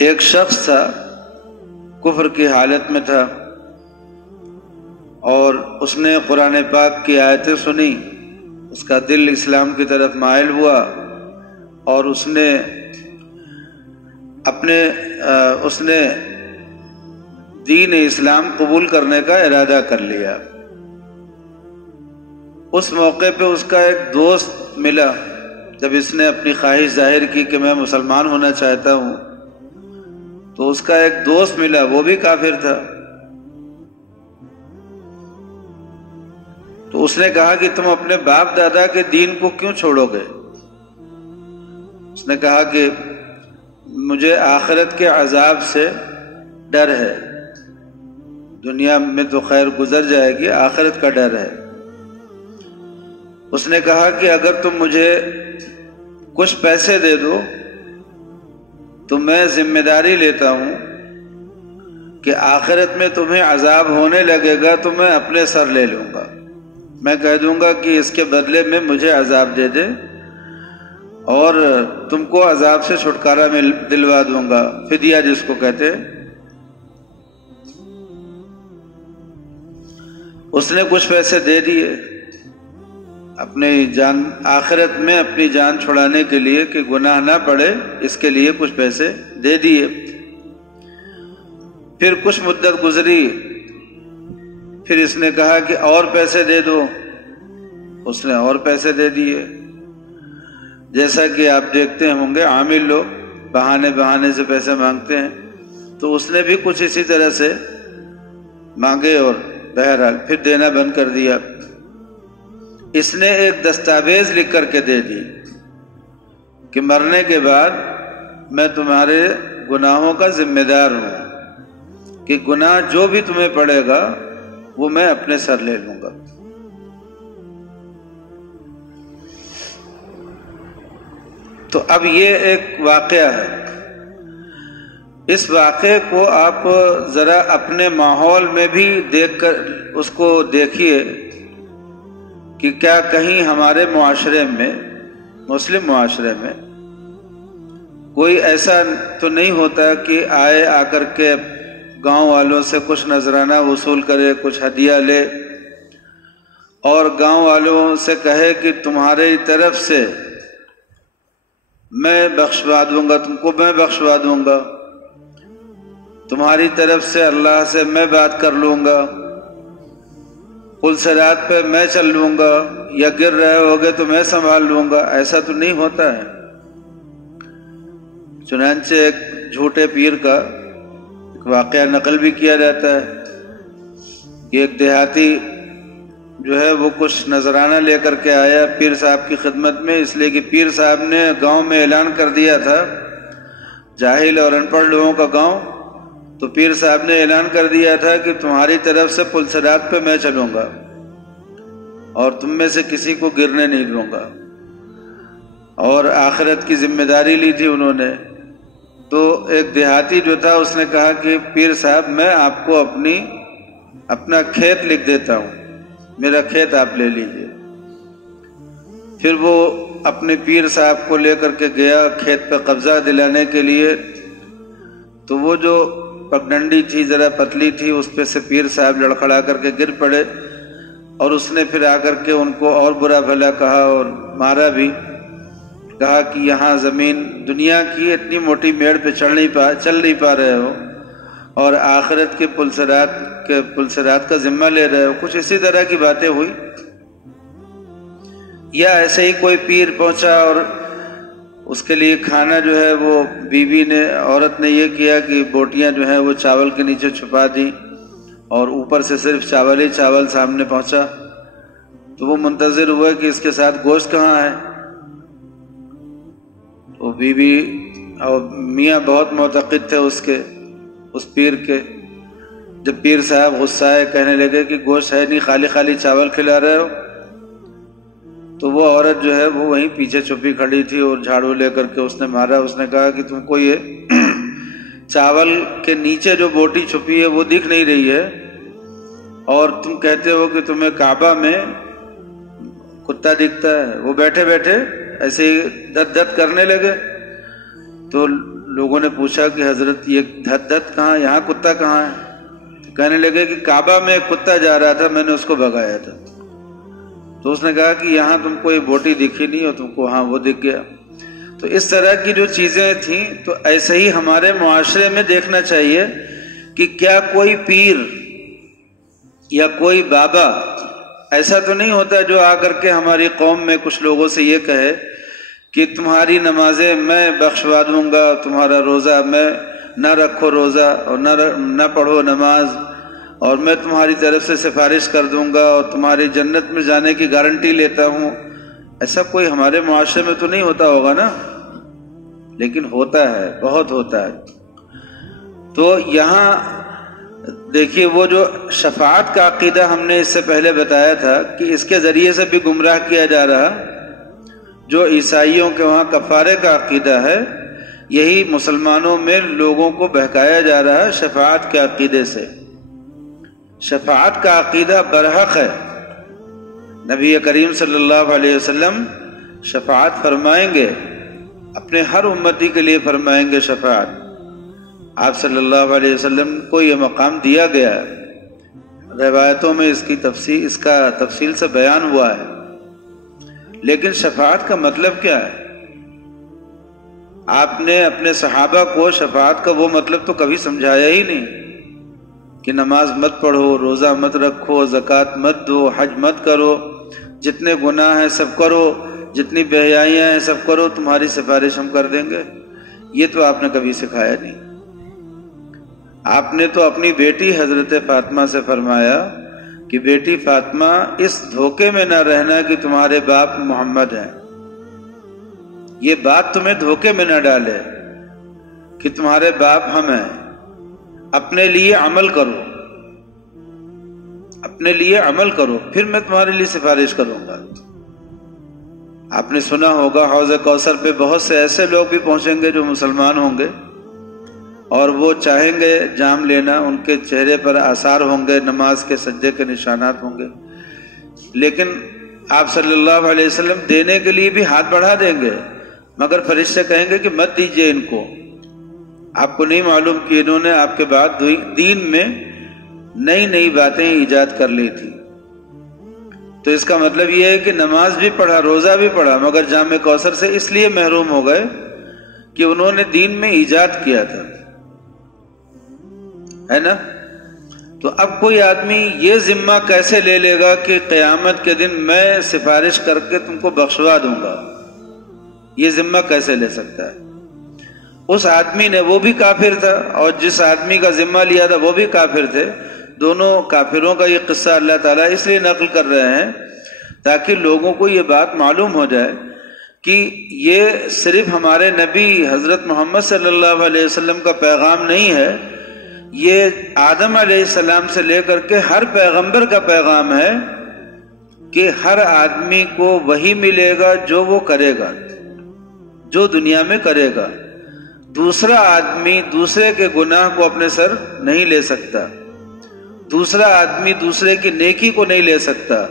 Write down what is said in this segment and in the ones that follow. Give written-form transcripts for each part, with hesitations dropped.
ایک شخص تھا، کفر کی حالت میں تھا، اور اس نے قرآن پاک کی آیتیں سنی، اس کا دل اسلام کی طرف مائل ہوا، اور اس نے دین اسلام قبول کرنے کا ارادہ کر لیا۔ اس موقع پہ اس کا ایک دوست ملا، جب اس نے اپنی خواہش ظاہر کی کہ میں مسلمان ہونا چاہتا ہوں، تو اس کا ایک دوست ملا، وہ بھی کافر تھا۔ تو اس نے کہا کہ تم اپنے باپ دادا کے دین کو کیوں چھوڑو گے؟ اس نے کہا کہ مجھے آخرت کے عذاب سے ڈر ہے، دنیا میں تو خیر گزر جائے گی، آخرت کا ڈر ہے۔ اس نے کہا کہ اگر تم مجھے کچھ پیسے دے دو تو میں ذمہ داری لیتا ہوں کہ آخرت میں تمہیں عذاب ہونے لگے گا تو میں اپنے سر لے لوں گا، میں کہہ دوں گا کہ اس کے بدلے میں مجھے عذاب دے دے، اور تم کو عذاب سے چھٹکارا دلوا دوں گا، فدیہ جس کو کہتے۔ اس نے کچھ پیسے دے دیے اپنی جان، آخرت میں اپنی جان چھڑانے کے لیے کہ گناہ نہ پڑے، اس کے لیے کچھ پیسے دے دیے۔ پھر کچھ مدت گزری، پھر اس نے کہا کہ اور پیسے دے دو، اس نے اور پیسے دے دیے۔ جیسا کہ آپ دیکھتے ہوں گے عامل لوگ بہانے سے پیسے مانگتے ہیں، تو اس نے بھی کچھ اسی طرح سے مانگے، اور بہرحال پھر دینا بند کر دیا۔ اس نے ایک دستاویز لکھ کر کے دے دی کہ مرنے کے بعد میں تمہارے گناہوں کا ذمہ دار ہوں، کہ گناہ جو بھی تمہیں پڑے گا وہ میں اپنے سر لے لوں گا۔ تو اب یہ ایک واقعہ ہے، اس واقعے کو آپ ذرا اپنے ماحول میں بھی دیکھ کر اس کو دیکھیے کہ کیا کہیں ہمارے معاشرے میں، مسلم معاشرے میں، کوئی ایسا تو نہیں ہوتا کہ آ کر کے گاؤں والوں سے کچھ نذرانہ وصول کرے، کچھ ہدیہ لے، اور گاؤں والوں سے کہے کہ تمہاری طرف سے میں بخشوا دوں گا، تم کو میں بخشوا دوں گا، تمہاری طرف سے اللہ سے میں بات کر لوں گا، پل صراط پہ میں چل لوں گا، یا گر رہے ہوگے تو میں سنبھال لوں گا۔ ایسا تو نہیں ہوتا ہے۔ چنانچہ ایک جھوٹے پیر کا واقعہ نقل بھی کیا جاتا ہے کہ ایک دیہاتی جو ہے وہ کچھ نذرانہ لے کر کے آیا پیر صاحب کی خدمت میں، اس لیے کہ پیر صاحب نے گاؤں میں اعلان کر دیا تھا، جاہل اور ان پڑھ لوگوں کا گاؤں، تو پیر صاحب نے اعلان کر دیا تھا کہ تمہاری طرف سے پل صراط پہ میں چلوں گا اور تم میں سے کسی کو گرنے نہیں دوں گا، اور آخرت کی ذمہ داری لی تھی انہوں نے۔ تو ایک دیہاتی جو تھا اس نے کہا کہ پیر صاحب میں آپ کو اپنا کھیت لکھ دیتا ہوں، میرا کھیت آپ لے لیجئے۔ پھر وہ اپنے پیر صاحب کو لے کر کے گیا کھیت پہ قبضہ دلانے کے لیے، تو وہ جو پگڈنڈی تھی ذرا پتلی تھی، اس پہ سے پیر صاحب لڑکھڑا کر کے گر پڑے، اور اس نے پھر آ کر کے ان کو اور برا بھلا کہا اور مارا بھی، کہا کہ یہاں زمین دنیا کی اتنی موٹی میڑ پہ چل نہیں پا رہے ہو، اور آخرت کے پل صراط کا ذمہ لے رہے ہو۔ کچھ اسی طرح کی باتیں ہوئی۔ یا ایسے ہی کوئی پیر پہنچا اور اس کے لیے کھانا جو ہے وہ عورت نے یہ کیا کہ بوٹیاں جو ہیں وہ چاول کے نیچے چھپا دی، اور اوپر سے صرف چاول ہی چاول سامنے پہنچا، تو وہ منتظر ہوئے کہ اس کے ساتھ گوشت کہاں ہے۔ تو بیوی اور میاں بہت معتقد تھے اس پیر کے۔ جب پیر صاحب غصہ آئے، کہنے لگے کہ گوشت ہے نہیں، خالی خالی چاول کھلا رہے ہو، تو وہ عورت جو ہے وہ وہیں پیچھے چھپی کھڑی تھی اور جھاڑو لے کر کے اس نے مارا۔ اس نے کہا کہ تم کو یہ چاول کے نیچے جو بوٹی چھپی ہے وہ دکھ نہیں رہی ہے، اور تم کہتے ہو کہ تمہیں کعبہ میں کتا دکھتا ہے۔ وہ بیٹھے بیٹھے ایسے ہی دد دد کرنے لگے، تو لوگوں نے پوچھا کہ حضرت یہ دھت دھت کہاں، یہاں کتا کہاں ہے؟ تو کہنے لگے کہ کعبہ میں ایک کتا جا رہا تھا، میں نے اس کو بھگایا تھا۔ تو اس نے کہا کہ یہاں تم کو یہ بوٹی دکھی نہیں اور تم کو ہاں وہ دکھ گیا۔ تو اس طرح کی جو چیزیں تھیں، تو ایسے ہی ہمارے معاشرے میں دیکھنا چاہیے کہ کیا کوئی پیر یا کوئی بابا ایسا تو نہیں ہوتا جو آ کر کے ہماری قوم میں کچھ لوگوں سے یہ کہے کہ تمہاری نمازیں میں بخشوا دوں گا، تمہارا روزہ میں نہ رکھو روزہ اور نہ پڑھو نماز، اور میں تمہاری طرف سے سفارش کر دوں گا اور تمہاری جنت میں جانے کی گارنٹی لیتا ہوں۔ ایسا کوئی ہمارے معاشرے میں تو نہیں ہوتا ہوگا نا، لیکن ہوتا ہے، بہت ہوتا ہے۔ تو یہاں دیکھیے وہ جو شفاعت کا عقیدہ ہم نے اس سے پہلے بتایا تھا کہ اس کے ذریعے سے بھی گمراہ کیا جا رہا، جو عیسائیوں کے وہاں کفارے کا عقیدہ ہے، یہی مسلمانوں میں لوگوں کو بہکایا جا رہا ہے شفاعت کے عقیدے سے۔ شفاعت کا عقیدہ برحق ہے، نبی کریم صلی اللہ علیہ وسلم شفاعت فرمائیں گے، اپنے ہر امتی کے لیے فرمائیں گے شفاعت۔ آپ صلی اللہ علیہ وسلم کو یہ مقام دیا گیا ہے، روایتوں میں اس کا تفصیل سے بیان ہوا ہے۔ لیکن شفاعت کا مطلب کیا ہے؟ آپ نے اپنے صحابہ کو شفاعت کا وہ مطلب تو کبھی سمجھایا ہی نہیں کہ نماز مت پڑھو، روزہ مت رکھو، زکوٰۃ مت دو، حج مت کرو، جتنے گناہ ہیں سب کرو، جتنی بے حیائیاں ہیں سب کرو، تمہاری سفارش ہم کر دیں گے۔ یہ تو آپ نے کبھی سکھایا نہیں۔ آپ نے تو اپنی بیٹی حضرت فاطمہ سے فرمایا کہ بیٹی فاطمہ اس دھوکے میں نہ رہنا کہ تمہارے باپ محمد ہیں، یہ بات تمہیں دھوکے میں نہ ڈالے کہ تمہارے باپ ہم ہیں۔ اپنے لیے عمل کرو، اپنے لیے عمل کرو، پھر میں تمہارے لیے سفارش کروں گا۔ آپ نے سنا ہوگا حوض کوثر پہ بہت سے ایسے لوگ بھی پہنچیں گے جو مسلمان ہوں گے اور وہ چاہیں گے جام لینا، ان کے چہرے پر آثار ہوں گے، نماز کے سجدے کے نشانات ہوں گے، لیکن آپ صلی اللہ علیہ وسلم دینے کے لیے بھی ہاتھ بڑھا دیں گے، مگر فرشتے کہیں گے کہ مت دیجئے ان کو، آپ کو نہیں معلوم کہ انہوں نے آپ کے بعد دین میں نئی نئی باتیں ایجاد کر لی تھی۔ تو اس کا مطلب یہ ہے کہ نماز بھی پڑھا، روزہ بھی پڑھا، مگر جام کوثر سے اس لیے محروم ہو گئے کہ انہوں نے دین میں ایجاد کیا تھا، ہے نا؟ تو اب کوئی آدمی یہ ذمہ کیسے لے لے گا کہ قیامت کے دن میں سفارش کر کے تم کو بخشوا دوں گا؟ یہ ذمہ کیسے لے سکتا ہے؟ اس آدمی نے، وہ بھی کافر تھا، اور جس آدمی کا ذمہ لیا تھا وہ بھی کافر تھے۔ دونوں کافروں کا یہ قصہ اللہ تعالیٰ اس لیے نقل کر رہے ہیں تاکہ لوگوں کو یہ بات معلوم ہو جائے کہ یہ صرف ہمارے نبی حضرت محمد صلی اللہ علیہ وسلم کا پیغام نہیں ہے، یہ آدم علیہ السلام سے لے کر کے ہر پیغمبر کا پیغام ہے کہ ہر آدمی کو وہی ملے گا جو وہ کرے گا، جو دنیا میں کرے گا۔ دوسرا آدمی دوسرے کے گناہ کو اپنے سر نہیں لے سکتا، دوسرا آدمی دوسرے کی نیکی کو نہیں لے سکتا۔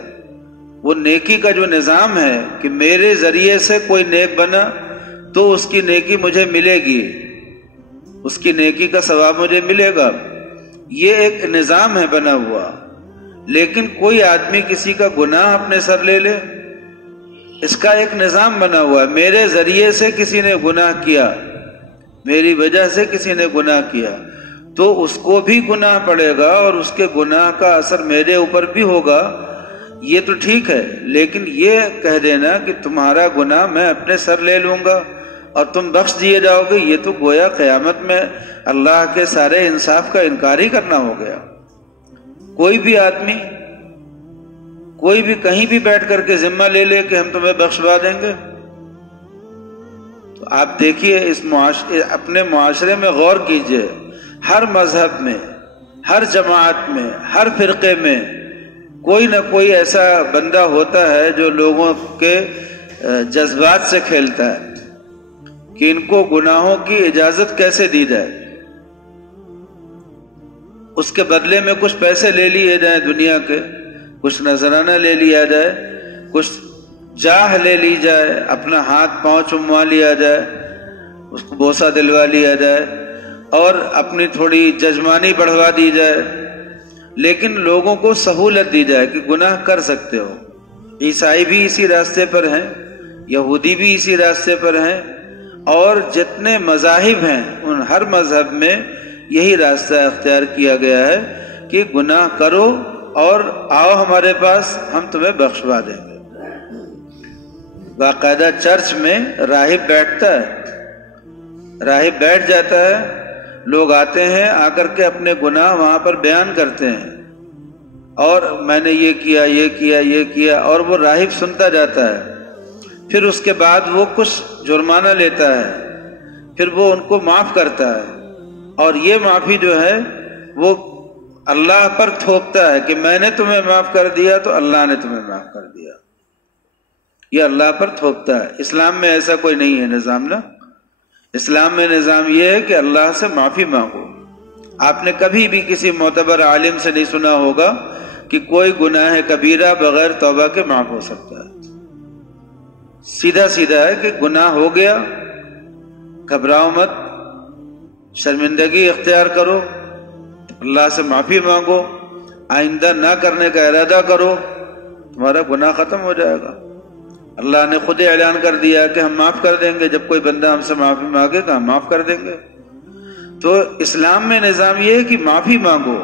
وہ نیکی کا جو نظام ہے کہ میرے ذریعے سے کوئی نیک بنا تو اس کی نیکی مجھے ملے گی، اس کی نیکی کا ثواب مجھے ملے گا، یہ ایک نظام ہے بنا ہوا۔ لیکن کوئی آدمی کسی کا گناہ اپنے سر لے لے، اس کا ایک نظام بنا ہوا ہے، میرے ذریعے سے کسی نے گناہ کیا، میری وجہ سے کسی نے گناہ کیا تو اس کو بھی گناہ پڑے گا اور اس کے گناہ کا اثر میرے اوپر بھی ہوگا، یہ تو ٹھیک ہے۔ لیکن یہ کہہ دینا کہ تمہارا گناہ میں اپنے سر لے لوں گا اور تم بخش دیے جاؤ گے، یہ تو گویا قیامت میں اللہ کے سارے انصاف کا انکار ہی کرنا ہو گیا۔ کوئی بھی آدمی، کوئی بھی کہیں بھی بیٹھ کر کے ذمہ لے لے کہ ہم تمہیں بخشوا دیں گے، تو آپ دیکھیے اپنے معاشرے میں غور کیجئے، ہر مذہب میں، ہر جماعت میں، ہر فرقے میں کوئی نہ کوئی ایسا بندہ ہوتا ہے جو لوگوں کے جذبات سے کھیلتا ہے کہ ان کو گناہوں کی اجازت کیسے دی جائے، اس کے بدلے میں کچھ پیسے لے لیے جائیں دنیا کے، کچھ نذرانہ لے لیا جائے، کچھ جاہ لے لی جائے، اپنا ہاتھ پاؤں چموا لیا جائے، اس کو بوسہ دلوا لیا جائے اور اپنی تھوڑی ججمانی بڑھوا دی جائے، لیکن لوگوں کو سہولت دی جائے کہ گناہ کر سکتے ہو۔ عیسائی بھی اسی راستے پر ہیں، یہودی بھی اسی راستے پر ہیں، اور جتنے مذاہب ہیں ان ہر مذہب میں یہی راستہ اختیار کیا گیا ہے کہ گناہ کرو اور آؤ ہمارے پاس، ہم تمہیں بخشوا دیں گے۔ باقاعدہ چرچ میں راہب بیٹھتا ہے، راہب بیٹھ جاتا ہے، لوگ آتے ہیں، آ کر کے اپنے گناہ وہاں پر بیان کرتے ہیں، اور میں نے یہ کیا یہ کیا یہ کیا، اور وہ راہب سنتا جاتا ہے۔ پھر اس کے بعد وہ کچھ جرمانہ لیتا ہے، پھر وہ ان کو معاف کرتا ہے، اور یہ معافی جو ہے وہ اللہ پر تھوپتا ہے کہ میں نے تمہیں معاف کر دیا تو اللہ نے تمہیں معاف کر دیا، یہ اللہ پر تھوپتا ہے۔ اسلام میں ایسا کوئی نہیں ہے نظام نا، اسلام میں نظام یہ ہے کہ اللہ سے معافی مانگو۔ آپ نے کبھی بھی کسی معتبر عالم سے نہیں سنا ہوگا کہ کوئی گناہ کبیرہ بغیر توبہ کے معاف ہو سکتا ہے۔ سیدھا سیدھا ہے کہ گناہ ہو گیا، گھبراؤ مت، شرمندگی اختیار کرو، اللہ سے معافی مانگو، آئندہ نہ کرنے کا ارادہ کرو، تمہارا گناہ ختم ہو جائے گا۔ اللہ نے خود اعلان کر دیا کہ ہم معاف کر دیں گے، جب کوئی بندہ ہم سے معافی مانگے گا ہم معاف کر دیں گے۔ تو اسلام میں نظام یہ ہے کہ معافی مانگو،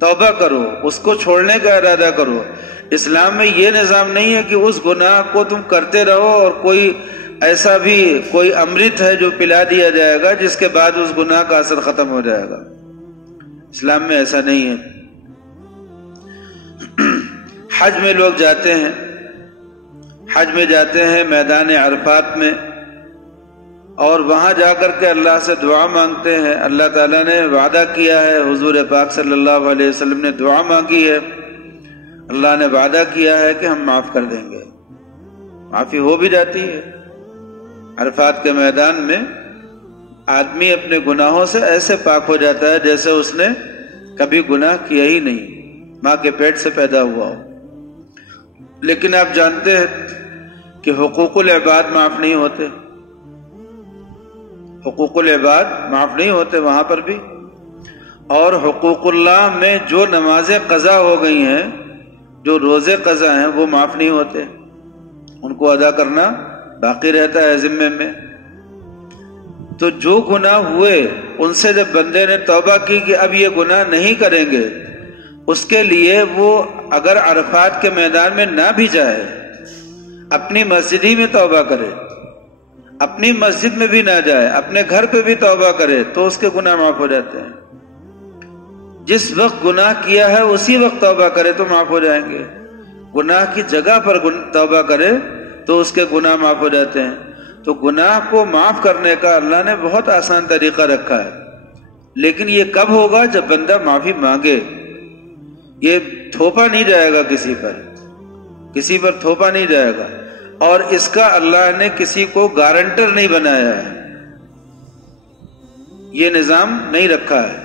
توبہ کرو، اس کو چھوڑنے کا ارادہ کرو۔ اسلام میں یہ نظام نہیں ہے کہ اس گناہ کو تم کرتے رہو اور کوئی ایسا بھی کوئی امرت ہے جو پلا دیا جائے گا جس کے بعد اس گناہ کا اثر ختم ہو جائے گا۔ اسلام میں ایسا نہیں ہے۔ حج میں لوگ جاتے ہیں، حج میں جاتے ہیں میدان عرفات میں، اور وہاں جا کر کے اللہ سے دعا مانگتے ہیں۔ اللہ تعالیٰ نے وعدہ کیا ہے، حضور پاک صلی اللہ علیہ وسلم نے دعا مانگی ہے، اللہ نے وعدہ کیا ہے کہ ہم معاف کر دیں گے، معافی ہو بھی جاتی ہے۔ عرفات کے میدان میں آدمی اپنے گناہوں سے ایسے پاک ہو جاتا ہے جیسے اس نے کبھی گناہ کیا ہی نہیں، ماں کے پیٹ سے پیدا ہوا ہو۔ لیکن آپ جانتے ہیں کہ حقوق العباد معاف نہیں ہوتے، حقوق العباد معاف نہیں ہوتے وہاں پر بھی، اور حقوق اللہ میں جو نمازیں قضا ہو گئی ہیں، جو روزے قضا ہیں، وہ معاف نہیں ہوتے، ان کو ادا کرنا باقی رہتا ہے ذمے میں۔ تو جو گناہ ہوئے ان سے جب بندے نے توبہ کی کہ اب یہ گناہ نہیں کریں گے، اس کے لیے وہ اگر عرفات کے میدان میں نہ بھی جائے، اپنی مسجد ہی میں توبہ کرے، اپنی مسجد میں بھی نہ جائے، اپنے گھر پہ بھی توبہ کرے، تو اس کے گناہ معاف ہو جاتے ہیں۔ جس وقت گناہ کیا ہے اسی وقت توبہ کرے تو معاف ہو جائیں گے، گناہ کی جگہ پر توبہ کرے تو اس کے گناہ معاف ہو جاتے ہیں۔ تو گناہ کو معاف کرنے کا اللہ نے بہت آسان طریقہ رکھا ہے، لیکن یہ کب ہوگا؟ جب بندہ معافی مانگے۔ یہ تھوپا نہیں جائے گا کسی پر تھوپا نہیں جائے گا، اور اس کا اللہ نے کسی کو گارنٹر نہیں بنایا ہے، یہ نظام نہیں رکھا ہے۔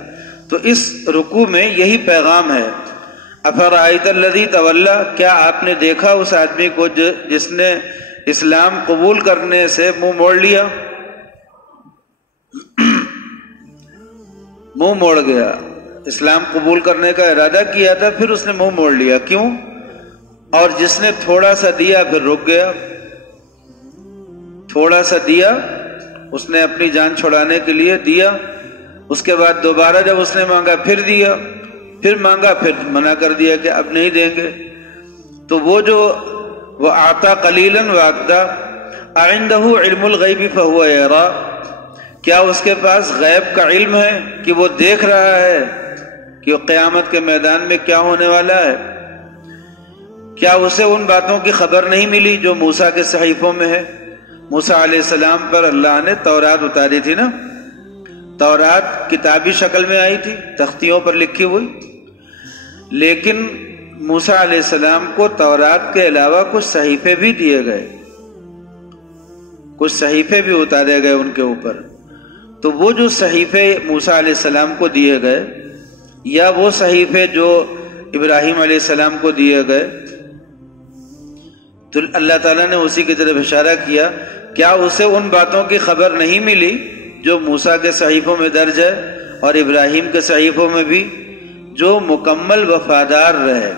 تو اس رکوع میں یہی پیغام ہے۔ افرأیت الذی تولی، کیا آپ نے دیکھا اس آدمی کو جس نے اسلام قبول کرنے سے منہ موڑ لیا؟ منہ موڑ گیا، اسلام قبول کرنے کا ارادہ کیا تھا، پھر اس نے منہ موڑ لیا، کیوں؟ اور جس نے تھوڑا سا دیا پھر رک گیا، تھوڑا سا دیا، اس نے اپنی جان چھڑانے کے لیے دیا، اس کے بعد دوبارہ جب اس نے مانگا پھر دیا، پھر مانگا پھر منع کر دیا کہ اب نہیں دیں گے۔ تو وہ آتا قلیلا واقدا اعنده علم الغیب فهو یرا، کیا اس کے پاس غیب کا علم ہے کہ وہ دیکھ رہا ہے کہ قیامت کے میدان میں کیا ہونے والا ہے؟ کیا اسے ان باتوں کی خبر نہیں ملی جو موسیٰ کے صحیفوں میں ہے؟ موسیٰ علیہ السلام پر اللہ نے تورات اتاری تھی نا، تورات کتابی شکل میں آئی تھی، تختیوں پر لکھی ہوئی، لیکن موسیٰ علیہ السلام کو تورات کے علاوہ کچھ صحیفے بھی دیے گئے، کچھ صحیفے بھی اتارے گئے ان کے اوپر۔ تو وہ جو صحیفے موسیٰ علیہ السلام کو دیے گئے، یا وہ صحیفے جو ابراہیم علیہ السلام کو دیے گئے، تو اللہ تعالیٰ نے اسی کی طرف اشارہ کیا، کیا اسے ان باتوں کی خبر نہیں ملی جو موسیٰ کے صحیفوں میں درج ہے اور ابراہیم کے صحیفوں میں بھی، جو مکمل وفادار رہے؟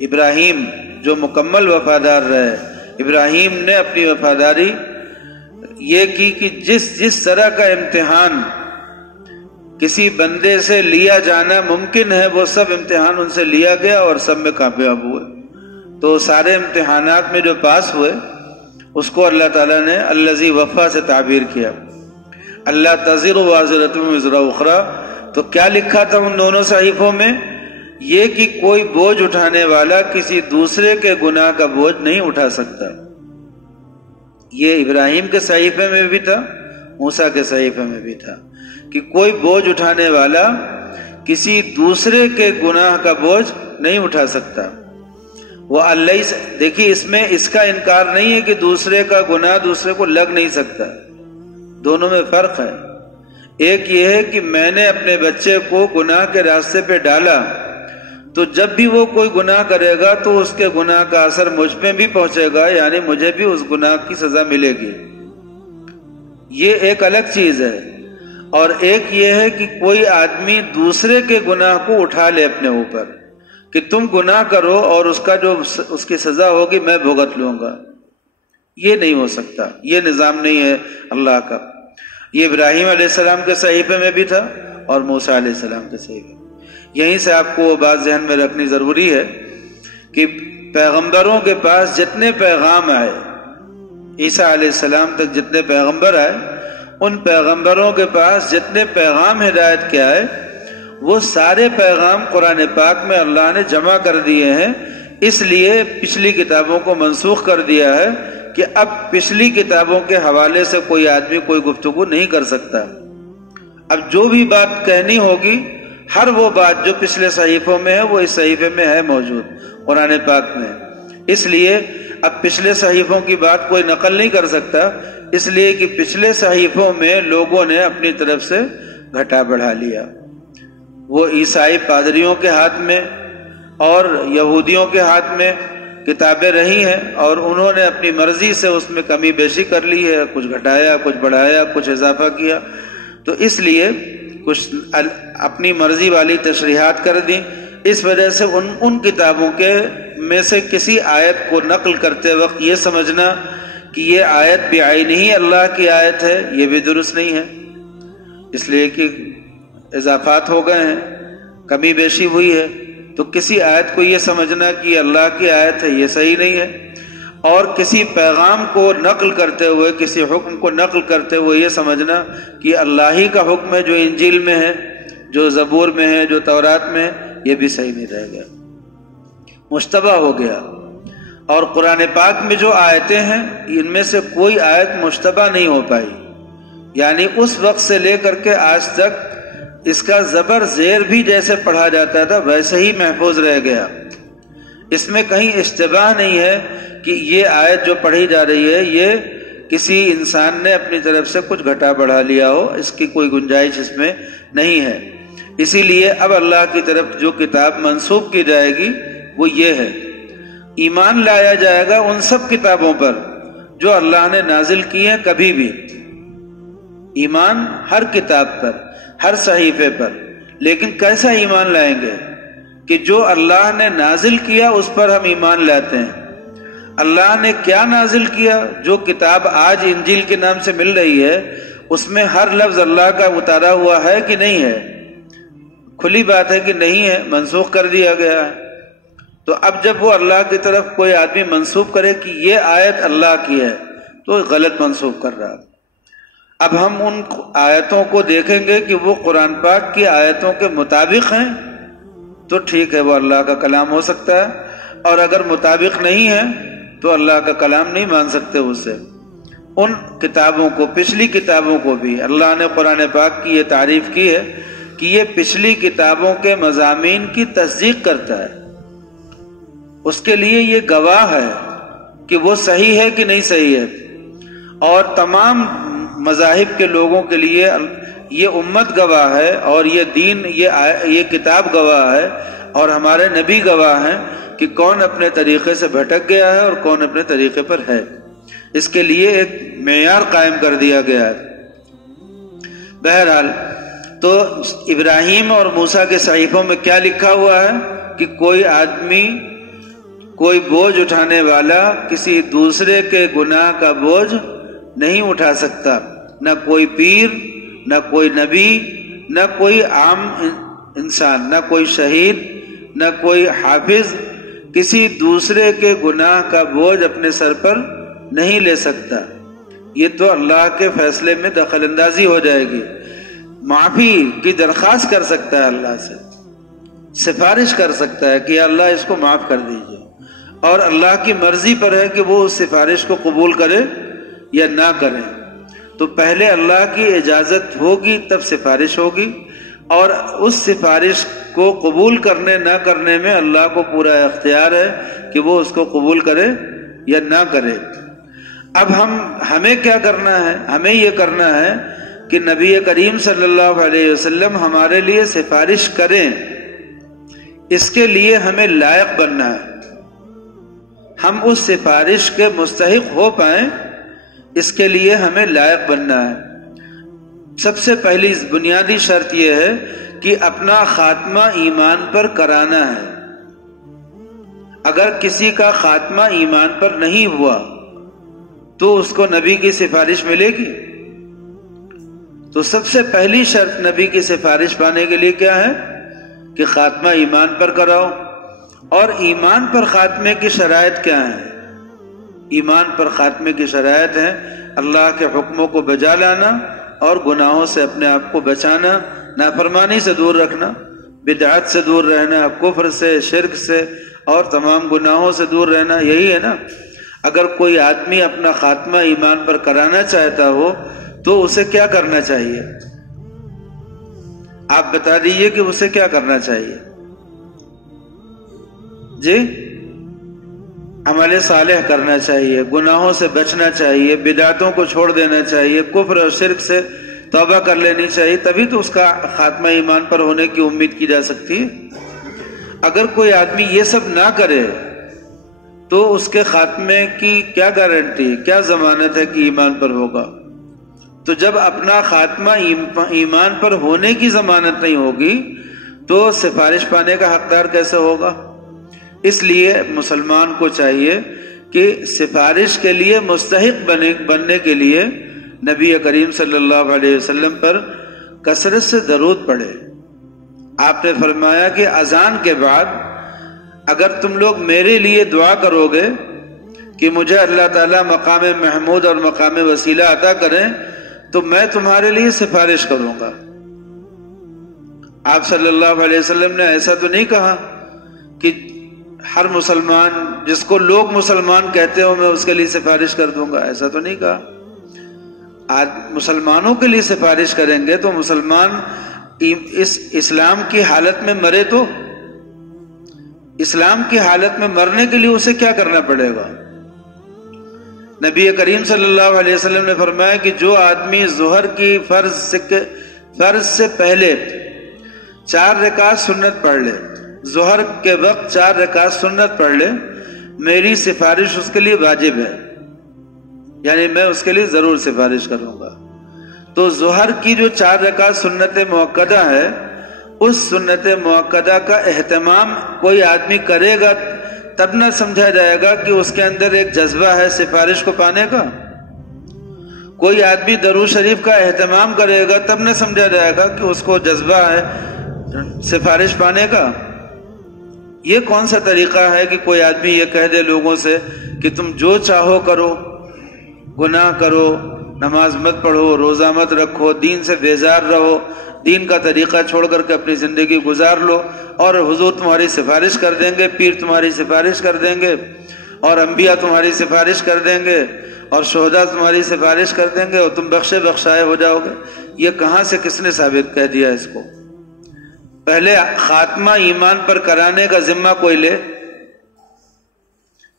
ابراہیم جو مکمل وفادار رہے، ابراہیم نے اپنی وفاداری یہ کی کہ جس طرح کا امتحان کسی بندے سے لیا جانا ممکن ہے وہ سب امتحان ان سے لیا گیا اور سب میں کامیاب ہوئے۔ تو سارے امتحانات میں جو پاس ہوئے اس کو اللہ تعالیٰ نے الذی وفا سے تعبیر کیا۔ اللہ تزر وازرۃ وزر اخری، تو کیا لکھا تھا ان دونوں صحیفوں میں؟ یہ کہ کوئی بوجھ اٹھانے والا کسی دوسرے کے گناہ کا بوجھ نہیں اٹھا سکتا۔ یہ ابراہیم کے صحیفے میں بھی تھا، موسیٰ کے صحیفے میں بھی تھا کہ کوئی بوجھ اٹھانے والا کسی دوسرے کے گناہ کا بوجھ نہیں اٹھا سکتا۔ وہ اللہ سے دیکھیے، اس میں اس کا انکار نہیں ہے کہ دوسرے کا گناہ دوسرے کو لگ نہیں سکتا، دونوں میں فرق ہے۔ ایک یہ ہے کہ میں نے اپنے بچے کو گناہ کے راستے پہ ڈالا، تو جب بھی وہ کوئی گناہ کرے گا تو اس کے گناہ کا اثر مجھ پہ بھی پہنچے گا، یعنی مجھے بھی اس گناہ کی سزا ملے گی۔ یہ ایک الگ چیز ہے۔ اور ایک یہ ہے کہ کوئی آدمی دوسرے کے گناہ کو اٹھا لے اپنے اوپر کہ تم گناہ کرو اور اس کا جو اس کی سزا ہوگی میں بھگت لوں گا، یہ نہیں ہو سکتا، یہ نظام نہیں ہے اللہ کا۔ یہ ابراہیم علیہ السلام کے صحیفے میں بھی تھا اور موسیٰ علیہ السلام کے صحیفے میں۔ یہیں سے آپ کو وہ بات ذہن میں رکھنی ضروری ہے کہ پیغمبروں کے پاس جتنے پیغام آئے، عیسیٰ علیہ السلام تک جتنے پیغمبر آئے، ان پیغمبروں کے پاس جتنے پیغام ہدایت کے آئے، وہ سارے پیغام قرآن پاک میں اللہ نے جمع کر دیے ہیں۔ اس لیے پچھلی کتابوں کو منسوخ کر دیا ہے کہ اب پچھلی کتابوں کے حوالے سے کوئی آدمی کوئی گفتگو نہیں کر سکتا۔ اب جو بھی بات کہنی ہوگی، ہر وہ بات جو پچھلے صحیفوں میں ہے وہ اس صحیفے میں ہے موجود قرآن پاک میں۔ اس لیے اب پچھلے صحیفوں کی بات کوئی نقل نہیں کر سکتا، اس لیے کہ پچھلے صحیفوں میں لوگوں نے اپنی طرف سے گھٹا بڑھا لیا۔ وہ عیسائی پادریوں کے ہاتھ میں اور یہودیوں کے ہاتھ میں کتابیں رہی ہیں اور انہوں نے اپنی مرضی سے اس میں کمی بیشی کر لی ہے، کچھ گھٹایا، کچھ بڑھایا، کچھ اضافہ کیا، تو اس لیے کچھ اپنی مرضی والی تشریحات کر دیں۔ اس وجہ سے ان کتابوں کے میں سے کسی آیت کو نقل کرتے وقت یہ سمجھنا کہ یہ آیت بعینہ اللہ کی آیت ہے، یہ بھی درست نہیں ہے، اس لیے کہ اضافات ہو گئے ہیں، کمی بیشی ہوئی ہے، تو کسی آیت کو یہ سمجھنا کہ یہ اللہ کی آیت ہے، یہ صحیح نہیں ہے۔ اور کسی پیغام کو نقل کرتے ہوئے، کسی حکم کو نقل کرتے ہوئے یہ سمجھنا کہ اللہ ہی کا حکم ہے، جو انجیل میں ہے، جو زبور میں ہے، جو تورات میں ہے، یہ بھی صحیح نہیں رہ گیا، مشتبہ ہو گیا۔ اور قرآن پاک میں جو آیتیں ہیں ان میں سے کوئی آیت مشتبہ نہیں ہو پائی، یعنی اس وقت سے لے کر کے آج تک اس کا زبر زیر بھی جیسے پڑھا جاتا تھا ویسے ہی محفوظ رہ گیا۔ اس میں کہیں اشتباہ نہیں ہے کہ یہ آیت جو پڑھی جا رہی ہے یہ کسی انسان نے اپنی طرف سے کچھ گھٹا بڑھا لیا ہو، اس کی کوئی گنجائش اس میں نہیں ہے۔ اسی لیے اب اللہ کی طرف جو کتاب منسوب کی جائے گی وہ یہ ہے، ایمان لایا جائے گا ان سب کتابوں پر جو اللہ نے نازل کی ہیں، کبھی بھی ایمان ہر کتاب پر، ہر صحیفے پر، لیکن کیسا ایمان لائیں گے کہ جو اللہ نے نازل کیا اس پر ہم ایمان لاتے ہیں۔ اللہ نے کیا نازل کیا؟ جو کتاب آج انجیل کے نام سے مل رہی ہے اس میں ہر لفظ اللہ کا اتارا ہوا ہے کہ نہیں ہے؟ کھلی بات ہے کہ نہیں ہے، منسوخ کر دیا گیا ہے۔ تو اب جب وہ اللہ کی طرف کوئی آدمی منسوب کرے کہ یہ آیت اللہ کی ہے تو غلط منسوب کر رہا ہے۔ اب ہم ان آیتوں کو دیکھیں گے کہ وہ قرآن پاک کی آیتوں کے مطابق ہیں تو ٹھیک ہے، وہ اللہ کا کلام ہو سکتا ہے، اور اگر مطابق نہیں ہے تو اللہ کا کلام نہیں مان سکتے اسے۔ ان کتابوں کو، پچھلی کتابوں کو بھی اللہ نے قرآن پاک کی یہ تعریف کی ہے کہ یہ پچھلی کتابوں کے مضامین کی تصدیق کرتا ہے، اس کے لیے یہ گواہ ہے کہ وہ صحیح ہے کہ نہیں صحیح ہے، اور تمام مذاہب کے لوگوں کے لیے یہ امت گواہ ہے، اور یہ دین، یہ کتاب گواہ ہے، اور ہمارے نبی گواہ ہیں کہ کون اپنے طریقے سے بھٹک گیا ہے اور کون اپنے طریقے پر ہے. اس کے لیے ایک معیار قائم کر دیا گیا ہے. بہرحال تو ابراہیم اور موسیٰ کے صحیفوں میں کیا لکھا ہوا ہے کہ کوئی آدمی کوئی بوجھ اٹھانے والا کسی دوسرے کے گناہ کا بوجھ نہیں اٹھا سکتا. نہ کوئی پیر، نہ کوئی نبی، نہ کوئی عام انسان، نہ کوئی شہید، نہ کوئی حافظ کسی دوسرے کے گناہ کا بوجھ اپنے سر پر نہیں لے سکتا. یہ تو اللہ کے فیصلے میں دخل اندازی ہو جائے گی. معافی کی درخواست کر سکتا ہے، اللہ سے سفارش کر سکتا ہے کہ اللہ اس کو معاف کر دیجیے، اور اللہ کی مرضی پر ہے کہ وہ اس سفارش کو قبول کرے یا نہ کرے. تو پہلے اللہ کی اجازت ہوگی تب سفارش ہوگی، اور اس سفارش کو قبول کرنے نہ کرنے میں اللہ کو پورا اختیار ہے کہ وہ اس کو قبول کرے یا نہ کرے. اب ہمیں کیا کرنا ہے؟ ہمیں یہ کرنا ہے کہ نبی کریم صلی اللہ علیہ وسلم ہمارے لیے سفارش کریں. اس کے لیے ہمیں لائق بننا ہے، ہم اس سفارش کے مستحق ہو پائیں، اس کے لیے ہمیں لائق بننا ہے. سب سے پہلی بنیادی شرط یہ ہے کہ اپنا خاتمہ ایمان پر کرانا ہے. اگر کسی کا خاتمہ ایمان پر نہیں ہوا تو اس کو نبی کی سفارش ملے گی؟ تو سب سے پہلی شرط نبی کی سفارش پانے کے لیے کیا ہے کہ خاتمہ ایمان پر کراؤ. اور ایمان پر خاتمے کی شرائط کیا ہیں؟ ایمان پر خاتمے کی شرائط ہیں اللہ کے حکموں کو بجا لانا اور گناہوں سے اپنے آپ کو بچانا، نافرمانی سے دور رکھنا، بدعت سے دور رہنا، کفر سے، شرک سے اور تمام گناہوں سے دور رہنا. یہی ہے نا. اگر کوئی آدمی اپنا خاتمہ ایمان پر کرانا چاہتا ہو تو اسے کیا کرنا چاہیے؟ آپ بتا دیجئے کہ اسے کیا کرنا چاہیے. جی، عمل صالح کرنا چاہیے، گناہوں سے بچنا چاہیے، بدعتوں کو چھوڑ دینا چاہیے، کفر اور شرک سے توبہ کر لینی چاہیے، تبھی تو اس کا خاتمہ ایمان پر ہونے کی امید کی جا سکتی ہے. اگر کوئی آدمی یہ سب نہ کرے تو اس کے خاتمے کی کیا گارنٹی، کیا ضمانت ہے کہ ایمان پر ہوگا؟ تو جب اپنا خاتمہ ایمان پر ہونے کی ضمانت نہیں ہوگی تو سفارش پانے کا حقدار کیسے ہوگا؟ اس لیے مسلمان کو چاہیے کہ سفارش کے لیے مستحق بننے کے لیے نبی کریم صلی اللہ علیہ وسلم پر کثرت سے درود پڑھے. آپ نے فرمایا کہ اذان کے بعد اگر تم لوگ میرے لیے دعا کرو گے کہ مجھے اللہ تعالیٰ مقام محمود اور مقام وسیلہ عطا کریں تو میں تمہارے لیے سفارش کروں گا. آپ صلی اللہ علیہ وسلم نے ایسا تو نہیں کہا کہ ہر مسلمان جس کو لوگ مسلمان کہتے ہو میں اس کے لیے سفارش کر دوں گا، ایسا تو نہیں کہا. آج مسلمانوں کے لیے سفارش کریں گے تو مسلمان اس اسلام کی حالت میں مرے تو اسلام کی حالت میں مرنے کے لیے اسے کیا کرنا پڑے گا؟ نبی کریم صلی اللہ علیہ وسلم نے فرمایا کہ جو آدمی ظہر کی فرض سے پہلے 4 رکعت سنت پڑھ لے، ظہر کے وقت 4 رکعت سنت پڑھ لے، میری سفارش اس کے لیے واجب ہے، یعنی میں اس کے لیے ضرور سفارش کروں گا. تو ظہر کی جو 4 رکعت سنت مؤکدہ ہے، اس سنت مؤکدہ کا اہتمام کوئی آدمی کرے گا تب نہ سمجھا جائے گا کہ اس کے اندر ایک جذبہ ہے سفارش کو پانے کا. کوئی آدمی درود شریف کا اہتمام کرے گا تب نہ سمجھا جائے گا کہ اس کو جذبہ ہے سفارش پانے کا. یہ کون سا طریقہ ہے کہ کوئی آدمی یہ کہہ دے لوگوں سے کہ تم جو چاہو کرو، گناہ کرو، نماز مت پڑھو، روزہ مت رکھو، دین سے بیزار رہو، دین کا طریقہ چھوڑ کر کے اپنی زندگی گزار لو، اور حضور تمہاری سفارش کر دیں گے، پیر تمہاری سفارش کر دیں گے، اور انبیاء تمہاری سفارش کر دیں گے، اور شہداء تمہاری سفارش کر دیں گے، اور تم بخشے بخشائے ہو جاؤ گے. یہ کہاں سے کس نے ثابت کہہ دیا اس کو؟ پہلے خاتمہ ایمان پر کرانے کا ذمہ کوئی لے،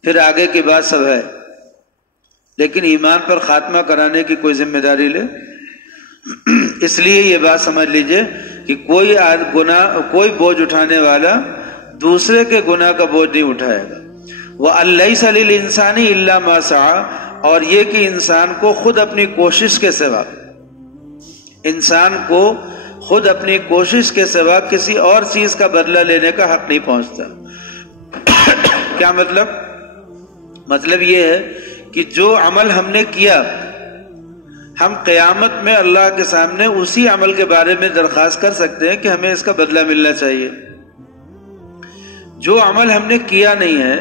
پھر آگے کی بات سب ہے، لیکن ایمان پر خاتمہ کرانے کی کوئی ذمہ داری لے. اس لیے یہ بات سمجھ لیجئے کہ کوئی بوجھ اٹھانے والا دوسرے کے گناہ کا بوجھ نہیں اٹھائے گا۔ وَأَلَّيْسَ لِلْإِنسَانِ إِلَّا مَا سَعَى، اور یہ کہ انسان کو خود اپنی کوشش کے سوا، انسان کو خود اپنی کوشش کے سوا کسی اور چیز کا بدلہ لینے کا حق نہیں پہنچتا۔ کیا مطلب؟ مطلب یہ ہے کہ جو عمل ہم نے کیا، ہم قیامت میں اللہ کے سامنے اسی عمل کے بارے میں درخواست کر سکتے ہیں کہ ہمیں اس کا بدلہ ملنا چاہیے۔ جو عمل ہم نے کیا نہیں ہے،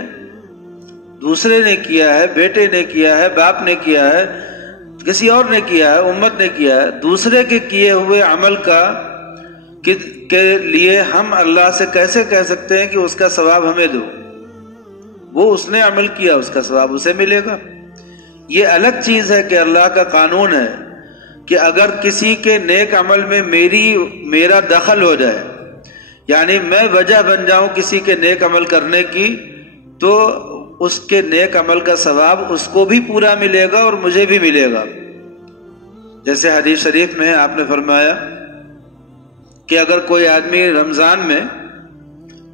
دوسرے نے کیا ہے، بیٹے نے کیا ہے، باپ نے کیا ہے، کسی اور نے کیا ہے، امت نے کیا ہے، دوسرے کے کیے ہوئے عمل کے لیے ہم اللہ سے کیسے کہہ سکتے ہیں کہ اس کا ثواب ہمیں دو؟ وہ اس نے عمل کیا، اس کا ثواب اسے ملے گا۔ یہ الگ چیز ہے کہ اللہ کا قانون ہے کہ اگر کسی کے نیک عمل میں میرا دخل ہو جائے، یعنی میں وجہ بن جاؤں کسی کے نیک عمل کرنے کی، تو اس کے نیک عمل کا ثواب اس کو بھی پورا ملے گا اور مجھے بھی ملے گا۔ جیسے حدیث شریف میں آپ نے فرمایا کہ اگر کوئی آدمی رمضان میں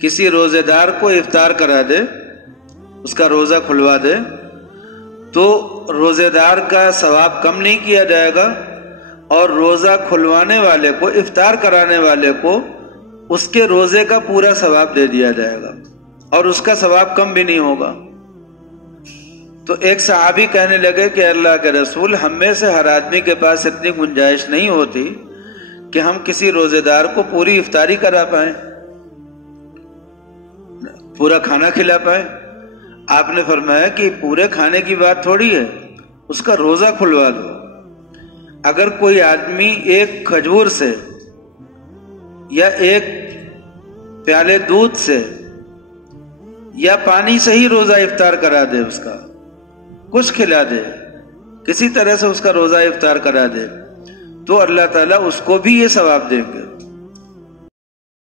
کسی روزے دار کو افطار کرا دے، اس کا روزہ کھلوا دے، تو روزے دار کا ثواب کم نہیں کیا جائے گا، اور روزہ کھلوانے والے کو، افطار کرانے والے کو اس کے روزے کا پورا ثواب دے دیا جائے گا، اور اس کا ثواب کم بھی نہیں ہوگا۔ تو ایک صحابی کہنے لگے کہ اللہ کے رسول، ہم میں سے ہر آدمی کے پاس اتنی گنجائش نہیں ہوتی کہ ہم کسی روزے دار کو پوری افطاری کرا پائیں، پورا کھانا کھلا پائیں۔ آپ نے فرمایا کہ پورے کھانے کی بات تھوڑی ہے، اس کا روزہ کھلوا دو۔ اگر کوئی آدمی ایک کھجور سے یا ایک پیالے دودھ سے یا پانی سے ہی روزہ افطار کرا دے، اس کا کچھ کھلا دے، کسی طرح سے اس کا روزہ افطار کرا دے، تو اللہ تعالیٰ اس کو بھی یہ ثواب دیں گے۔